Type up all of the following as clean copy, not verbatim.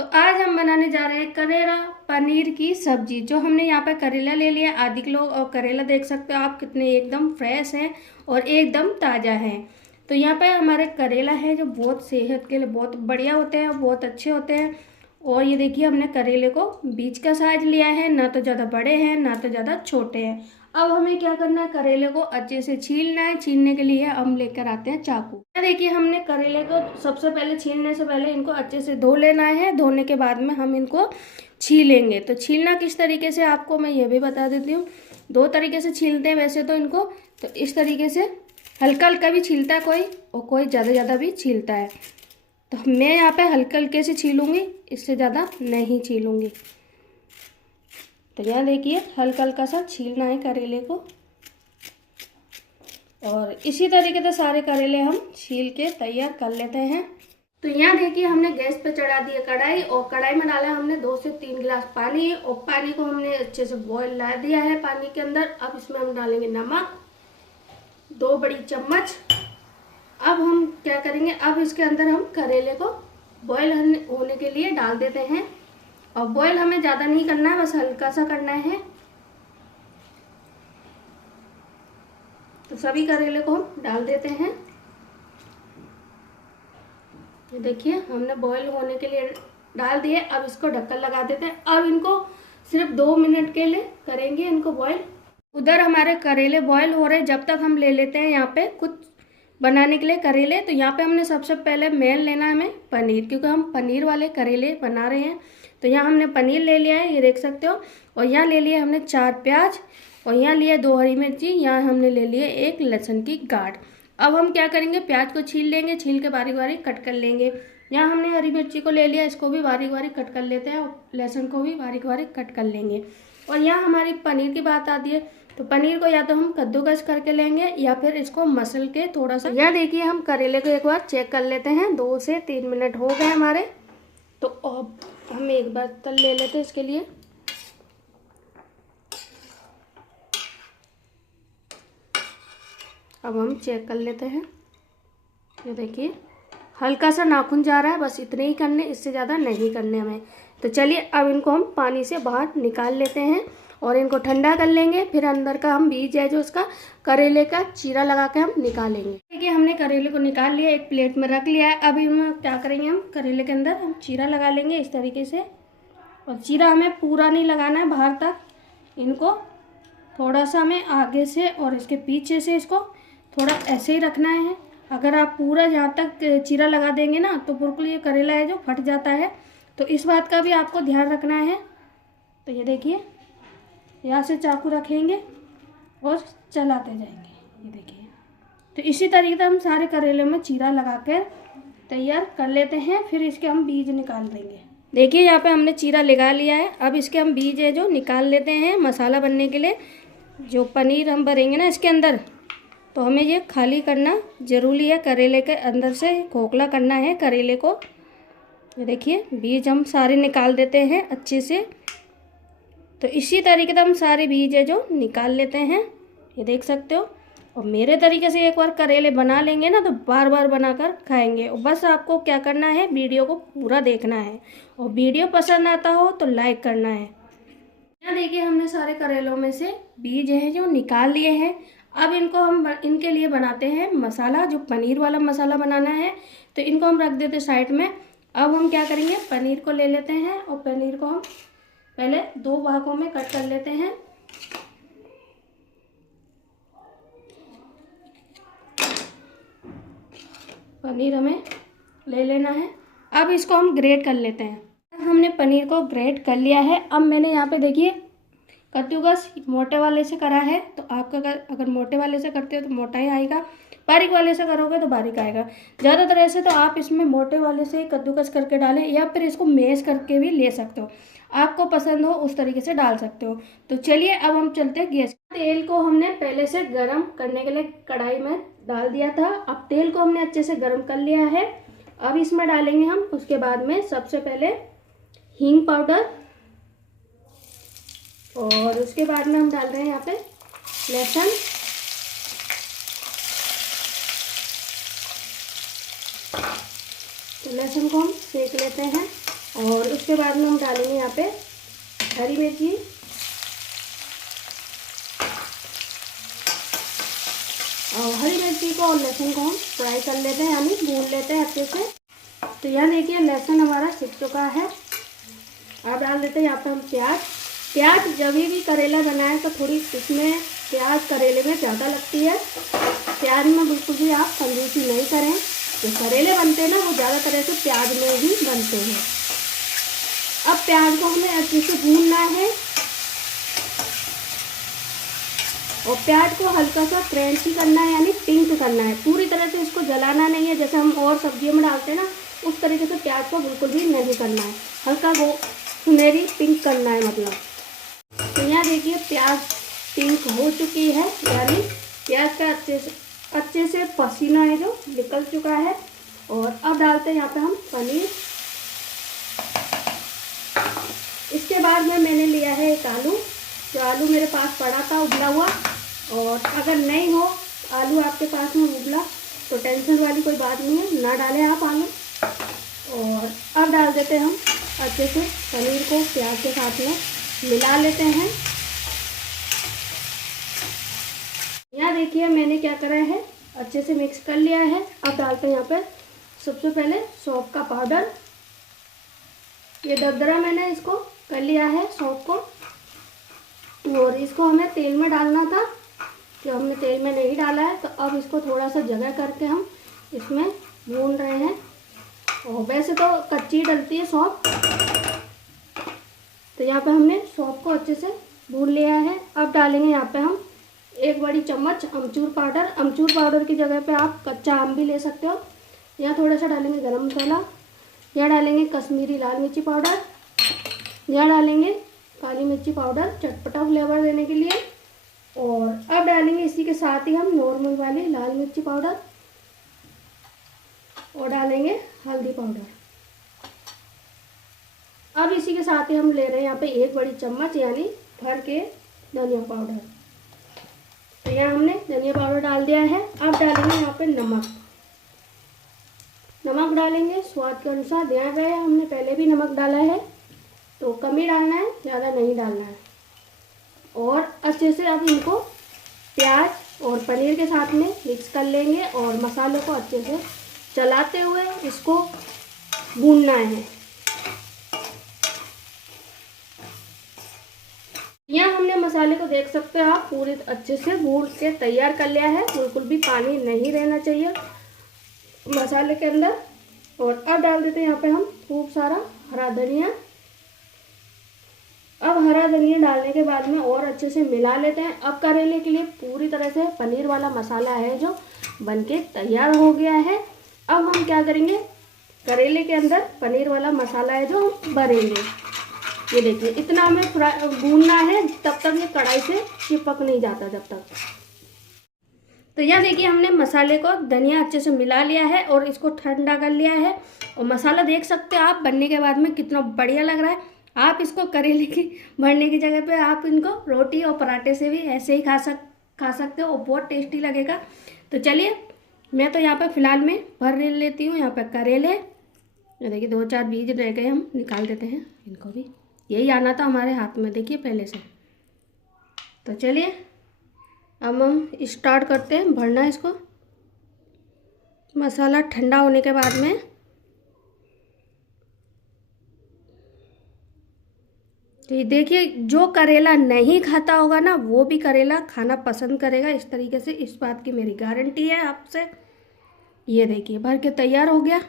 तो आज हम बनाने जा रहे हैं करेला पनीर की सब्जी। जो हमने यहाँ पे करेला ले लिया आधी किलो, और करेला देख सकते हो आप कितने एकदम फ्रेश हैं और एकदम ताज़ा हैं। तो यहाँ पे हमारे करेला है जो बहुत सेहत के लिए बहुत बढ़िया होते हैं, बहुत अच्छे होते हैं। और ये देखिए हमने करेले को बीज का साइज लिया है, ना तो ज़्यादा बड़े हैं ना तो ज़्यादा छोटे हैं। अब हमें क्या करना है, करेले को अच्छे से छीलना है। छीलने के लिए हम लेकर आते हैं चाकू। देखिए हमने करेले को सबसे पहले छीलने से पहले इनको अच्छे से धो लेना है। धोने के बाद में हम इनको छीलेंगे। तो छीलना किस तरीके से आपको मैं ये भी बता देती हूँ। दो तरीके से छीलते हैं वैसे तो इनको। तो इस तरीके से हल्का हल्का भी छीलता है कोई, और कोई ज़्यादा ज़्यादा भी छीलता है। तो मैं यहाँ पे हल्के हल्के से छीलूँगी, इससे ज़्यादा नहीं छीलूँगी। तो यहाँ देखिए हल्का हल्का सा छीलना है करेले को, और इसी तरीके से सारे करेले हम छील के तैयार कर लेते हैं। तो यहाँ देखिए हमने गैस पे चढ़ा दिया कढ़ाई, और कढ़ाई में डाला हमने 2 से 3 गिलास पानी, और पानी को हमने अच्छे से बॉईल ला दिया है पानी के अंदर। अब इसमें हम डालेंगे नमक 2 बड़ी चम्मच। अब हम क्या करेंगे, अब इसके अंदर हम करेले को बॉईल होने के लिए डाल देते हैं। और बॉईल हमें ज़्यादा नहीं करना है, बस हल्का सा करना है। तो सभी करेले को हम डाल देते हैं। ये देखिए हमने बॉईल होने के लिए डाल दिए। अब इसको ढक्कन लगा देते हैं। अब इनको सिर्फ 2 मिनट के लिए करेंगे इनको बॉईल। उधर हमारे करेले बॉईल हो रहे, जब तक हम ले लेते हैं यहाँ पे कुछ बनाने के लिए करेले। तो यहाँ पे हमने सबसे पहले मेन लेना है हमें पनीर, क्योंकि हम पनीर वाले करेले बना रहे हैं। तो यहाँ हमने पनीर ले लिया है, ये देख सकते हो। और यहाँ ले लिया हमने 4 प्याज, और यहाँ लिया 2 हरी मिर्ची, यहाँ हमने ले लिए 1 लहसुन की गांठ। अब हम क्या करेंगे, प्याज को छील लेंगे, छील के बारीक बारीक कट कर लेंगे। यहाँ हमने हरी मिर्ची को ले लिया, इसको भी बारीक बारीक कट कर लेते हैं, और लहसुन को भी बारीक बारीक कट कर लेंगे। और यहाँ हमारी पनीर की बात आती है, तो पनीर को या तो हम कद्दूकस करके लेंगे या फिर इसको मसल के थोड़ा सा। यहाँ देखिए हम करेले को एक बार चेक कर लेते हैं। 2 से 3 मिनट हो गए हमारे। तो अब हम एक बार तल ले लेते हैं इसके लिए। अब हम चेक कर लेते हैं। ये देखिए हल्का सा नाखून जा रहा है, बस इतने ही करने, इससे ज़्यादा नहीं करने हमें। तो चलिए अब इनको हम पानी से बाहर निकाल लेते हैं और इनको ठंडा कर लेंगे। फिर अंदर का हम बीज है जो उसका करेले का चीरा लगा के हम निकालेंगे। देखिए हमने करेले को निकाल लिया, एक प्लेट में रख लिया है। अभी हम क्या करेंगे, हम करेले के अंदर हम चीरा लगा लेंगे इस तरीके से। और चीरा हमें पूरा नहीं लगाना है बाहर तक, इनको थोड़ा सा हमें आगे से और इसके पीछे से इसको थोड़ा ऐसे ही रखना है। अगर आप पूरा यहाँ तक चीरा लगा देंगे ना, तो बिल्कुल ये करेला है जो फट जाता है। तो इस बात का भी आपको ध्यान रखना है। तो ये देखिए यहाँ से चाकू रखेंगे और चलाते जाएंगे। ये देखिए, तो इसी तरीके से हम सारे करेले में चीरा लगा कर तैयार कर लेते हैं। फिर इसके हम बीज निकाल देंगे। देखिए यहाँ पे हमने चीरा लगा लिया है। अब इसके हम बीज है जो निकाल लेते हैं मसाला बनने के लिए। जो पनीर हम भरेंगे ना इसके अंदर, तो हमें ये खाली करना ज़रूरी है। करेले के अंदर से खोखला करना है करेले को। ये देखिए बीज हम सारे निकाल देते हैं अच्छे से। तो इसी तरीके से हम सारे बीज है जो निकाल लेते हैं, ये देख सकते हो। और मेरे तरीके से एक बार करेले बना लेंगे ना, तो बार बार बनाकर खाएंगे। और बस आपको क्या करना है, वीडियो को पूरा देखना है, और वीडियो पसंद आता हो तो लाइक करना है। यहाँ देखिए हमने सारे करेलों में से बीज है जो निकाल लिए हैं। अब इनको हम इनके लिए बनाते हैं मसाला, जो पनीर वाला मसाला बनाना है। तो इनको हम रख देते साइड में। अब हम क्या करेंगे, पनीर को ले लेते हैं, और पनीर को हम पहले 2 भागों में कट कर लेते हैं। पनीर हमें ले लेना है। अब इसको हम ग्रेट कर लेते हैं। हमने पनीर को ग्रेट कर लिया है। अब मैंने यहाँ पे देखिए कद्दूकस मोटे वाले से करा है। तो आपका अगर मोटे वाले से करते हो तो मोटा ही आएगा, बारीक वाले से करोगे तो बारीक आएगा। ज़्यादातर ऐसे तो आप इसमें मोटे वाले से कद्दूकस करके डालें, या फिर इसको मैश करके भी ले सकते हो। आपको पसंद हो उस तरीके से डाल सकते हो। तो चलिए अब हम चलते हैं गैस। तेल को हमने पहले से गर्म करने के लिए कढ़ाई में डाल दिया था। अब तेल को हमने अच्छे से गर्म कर लिया है। अब इसमें डालेंगे हम उसके बाद में सबसे पहले हींग पाउडर, और उसके बाद में हम डाल रहे हैं यहाँ पे लहसुन, तो लहसुन को हम सेक लेते हैं। और उसके बाद में हम डालेंगे यहाँ पे हरी मिर्ची और हरी मिर्ची को और लहसुन को हम फ्राई कर लेते हैं, यानी भून लेते हैं अच्छे से। तो यहाँ देखिए लहसुन हमारा सिक चुका है। अब डाल देते हैं यहाँ पे हम प्याज। जब भी करेला बनाए तो थोड़ी इसमें प्याज करेले में ज़्यादा लगती है। प्याज में बिल्कुल भी आप कंजूसी नहीं करें। जो करेले बनते हैं ना वो ज़्यादा तरह से प्याज में ही बनते हैं। अब प्याज को हमें अच्छे से भूनना है और प्याज को हल्का सा क्रंची करना है, यानी पिंक करना है। पूरी तरह से इसको जलाना नहीं है, जैसे हम और सब्जियों में डालते हैं ना उस तरीके से प्याज को बिल्कुल भी नहीं करना है। हल्का वो सुनहरी पिंक करना है मतलब। तो यहाँ देखिए प्याज पिंक हो चुकी है, यानी प्याज का अच्छे से पसीना है जो निकल चुका है। और अब डालते हैं यहाँ पे हम पनीर। इसके बाद में मैंने लिया है एक आलू। जो आलू मेरे पास पड़ा था उबला हुआ, और अगर नहीं हो आलू आपके पास में उबला तो टेंशन वाली कोई बात नहीं है, ना डालें आप आलू। और अब डाल देते हैं हम अच्छे से पनीर को प्याज के साथ में मिला लेते हैं। यहाँ देखिए मैंने क्या करा है, अच्छे से मिक्स कर लिया है। अब डालते हैं यहाँ पे सबसे पहले सौंफ का पाउडर। ये दरदरा मैंने इसको कर लिया है सौंफ को, और इसको हमें तेल में डालना था, जो हमने तेल में नहीं डाला है। तो अब इसको थोड़ा सा जगह करके हम इसमें भून रहे हैं। और वैसे तो कच्ची डलती है सौंफ, तो यहाँ पे हमने सौंफ को अच्छे से भून लिया है। अब डालेंगे यहाँ पे हम 1 बड़ी चम्मच अमचूर पाउडर। अमचूर पाउडर की जगह पे आप कच्चा आम भी ले सकते हो। यहाँ थोड़ा सा डालेंगे गरम मसाला। यहाँ डालेंगे कश्मीरी लाल मिर्ची पाउडर। यहाँ डालेंगे काली मिर्ची पाउडर चटपटा फ्लेवर देने के लिए। और अब डालेंगे इसी के साथ ही हम नॉर्मल वाली लाल मिर्ची पाउडर, और डालेंगे हल्दी पाउडर। अब इसी के साथ ही हम ले रहे हैं यहाँ पे 1 बड़ी चम्मच यानी भर के धनिया पाउडर। तो यहाँ हमने धनिया पाउडर डाल दिया है। अब डालेंगे यहाँ पे नमक डालेंगे स्वाद के अनुसार। ध्यान रहे हमने पहले भी नमक डाला है, तो कम ही डालना है, ज़्यादा नहीं डालना है। और अच्छे से अब इनको प्याज और पनीर के साथ में मिक्स कर लेंगे और मसालों को अच्छे से चलाते हुए इसको भूनना है। यहाँ हमने मसाले को देख सकते हो आप पूरे अच्छे से भून के तैयार कर लिया है। बिल्कुल भी पानी नहीं रहना चाहिए मसाले के अंदर। और अब डाल देते हैं यहाँ पे हम खूब सारा हरा धनिया। अब हरा धनिया डालने के बाद में और अच्छे से मिला लेते हैं। अब करेले के लिए पूरी तरह से पनीर वाला मसाला है जो बनके तैयार हो गया है। अब हम क्या करेंगे, करेले के अंदर पनीर वाला मसाला है जो हम भरेंगे। ये देखिए इतना हमें भूनना है, तब तक ये कढ़ाई से चिपक नहीं जाता जब तक। तो यह देखिए हमने मसाले को धनिया अच्छे से मिला लिया है और इसको ठंडा कर लिया है। और मसाला देख सकते हो आप बनने के बाद में कितना बढ़िया लग रहा है। आप इसको करेले की भरने की जगह पे आप इनको रोटी और पराठे से भी ऐसे ही खा सकते हो और बहुत टेस्टी लगेगा। तो चलिए मैं तो यहाँ पे फ़िलहाल में भर लेती हूँ यहाँ पे करेले। देखिए 2-4 बीज रह गए, हम निकाल देते हैं इनको भी। यही आना था हमारे हाथ में देखिए पहले से। तो चलिए अब हम स्टार्ट करते हैं भरना इसको। मसाला ठंडा होने के बाद में तो ये देखिए जो करेला नहीं खाता होगा ना वो भी करेला खाना पसंद करेगा इस तरीके से। इस बात की मेरी गारंटी है आपसे। ये देखिए भर के तैयार हो गया।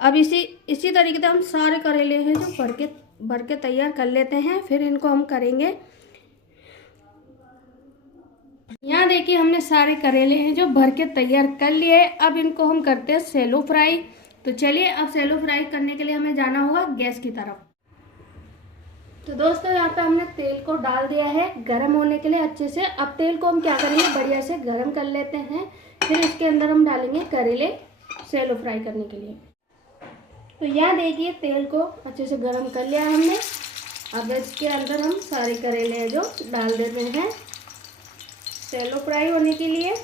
अब इसी तरीके से हम सारे करेले हैं जो भर के तैयार कर लेते हैं। फिर इनको हम करेंगे, यहाँ देखिए हमने सारे करेले हैं जो भर के तैयार कर लिए। अब इनको हम करते हैं सैलो फ्राई। तो चलिए अब सैलो फ्राई करने के लिए हमें जाना होगा गैस की तरफ। तो दोस्तों यहाँ पे हमने तेल को डाल दिया है गरम होने के लिए अच्छे से। अब तेल को हम क्या करेंगे, बढ़िया से गरम कर लेते हैं। फिर इसके अंदर हम डालेंगे करेले सैलो फ्राई करने के लिए। तो यहाँ देखिए तेल को अच्छे से गरम कर लिया हमने। अब इसके अंदर हम सारे करेले जो डाल देते हैं सैलो फ्राई होने के लिए।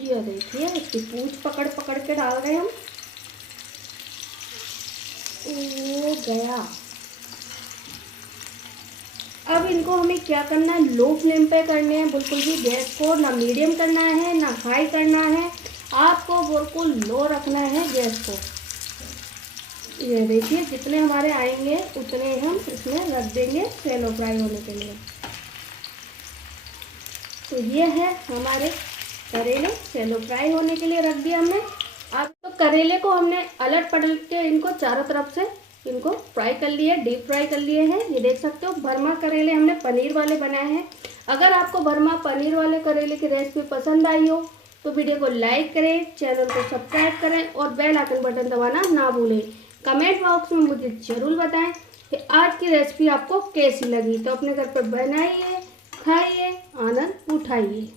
ये देखिए इसकी पूंछ पकड़ के डाल रहे हैं हम। हो गया। अब इनको हमें क्या करना है, लो फ्लेम पे करने हैं बिल्कुल भी। गैस को ना मीडियम करना है ना हाई करना है, आपको बिल्कुल लो रखना है गैस को। ये देखिए जितने हमारे आएंगे उतने हम इसमें रख देंगे शैलो फ्राई होने के लिए। तो ये है हमारे करेले शैलो फ्राई होने के लिए रख दिया हमने। अब तो करेले को हमने अलट पलट के इनको चारों तरफ से इनको फ्राई कर लिए, डीप फ्राई कर लिए हैं। ये देख सकते हो भरमा करेले हमने पनीर वाले बनाए हैं। अगर आपको भरमा पनीर वाले करेले की रेसिपी पसंद आई हो तो वीडियो को लाइक करें, चैनल को सब्सक्राइब करें और बेल आइकन बटन दबाना ना भूलें। कमेंट बॉक्स में मुझे ज़रूर बताएं कि आज की रेसिपी आपको कैसी लगी। तो अपने घर पर बनाइए, खाइए, आनंद उठाइए।